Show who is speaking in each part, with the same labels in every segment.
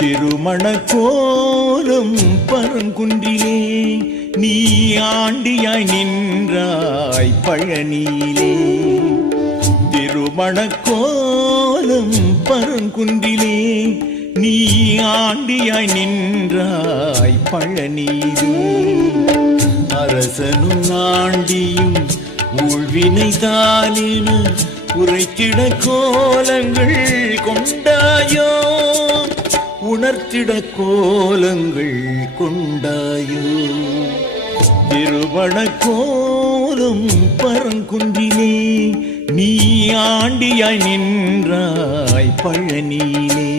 Speaker 1: திருமண கோலம் பரங்குன்றிலே நீ ஆண்டியாய் நின்றாய் பழனியிலே. திருமண கோலம் பரங்குன்றிலே நீ ஆண்டியாய் நின்றாய் பழனியிலே. அரசனும் ஆண்டியும் உள்வினை தானென உரைத்திட கோலங்கள் கொண்டாயோ? உணர்த்திட கோலங்கள் கொண்டாயோ? திருவண கோலம் பரங்குன்றிலே நீ ஆண்டியாய் நின்றாய் பழனியிலே.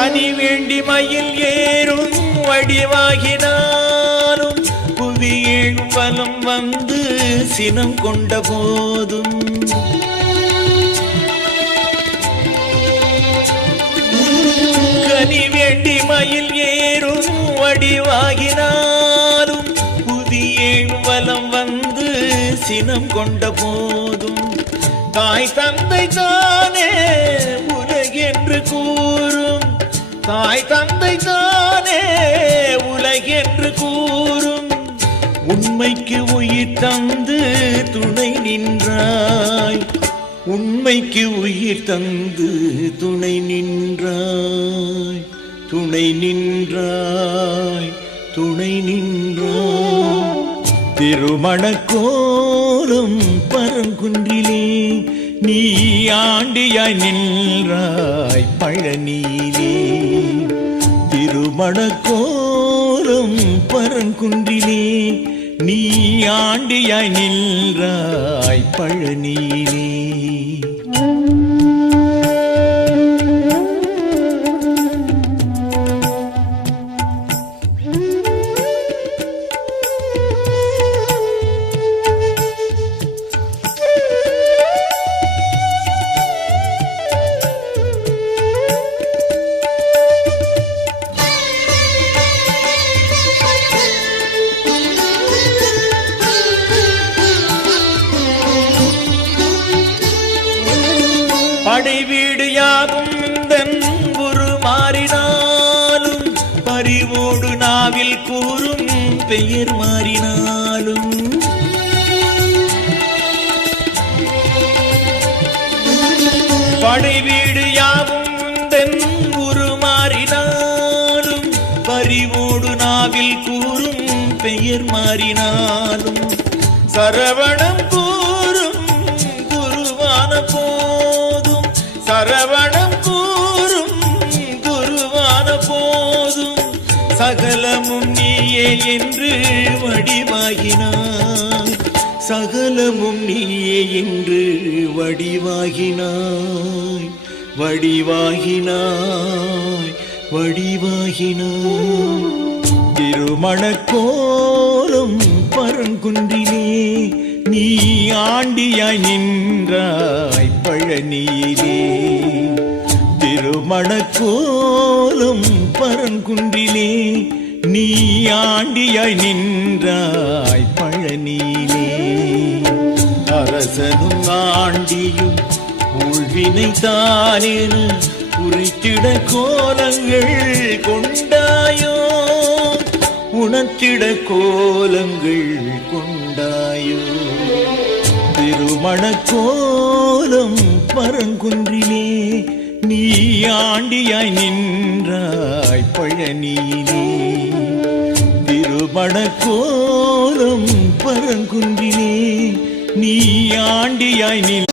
Speaker 1: கனி வேண்டி மயில் ஏறும் வடிவாகினாலும் புவியேழும் வலம் வந்து சினம் கொண்ட போதும். கனி வேண்டி மயில் ஏறும் வடிவாகினாலும் புவியேழும் வலம் வந்து சினம் கொண்ட போதும். தாய் தந்தை தானே உலகென்று கூறும். தாய் தந்தை தானே உலகென்று கூறும். உண்மைக்கு உயிர் தந்து துணை நின்றாய். உண்மைக்கு உயிர் தந்து துணை நின்றாய். துணை நின்றாய் துணை நின்றாய். திருமண கோலம் பரங்குன்றிலே நீ ஆண்டியாய் நின்றாய் பழனியிலே திருமண கோலம் பரங்குன்றிலே. நீ ஆண்டியாய் நின்றாய் பழனியிலே வீடு யாவும் இந்த குரு மாறினாலும் பறிவோடு நாவில் கூறும் பெயர் மாறினாலும். படை வீடு யாவும் தன் குரு மாறினாலும் பறிவோடு நாவில் கூறும் பெயர் மாறினாலும். சரவணம் கூறும் நீயே என்று வடிவாகினாய்? சகலமும் நீயே என்று வடிவாகினாய். வடிவாகினாய் வடிவாகினாய். திருமண கோலம் பரங்குன்றிலே நீ ஆண்டியாய் நின்றாய் பழனியிலே. திருமண கோலம் பரங்குன்றிலே நீ ஆண்டியாய் நின்றாய் பழனியிலே அரசனும் ஆண்டியும் உள்வினை தானென குறித்திட கோலங்கள் கொண்டாயோ? உணர்த்திட கோலங்கள் கொண்டாயோ? திருமண கோலம் பரங்குன்றிலே நீ ஆண்டியாய் நின்றாய் பழனியிலே திருமண கோலம் பரங்குன்றிலே நீ ஆண்டியாய் நின்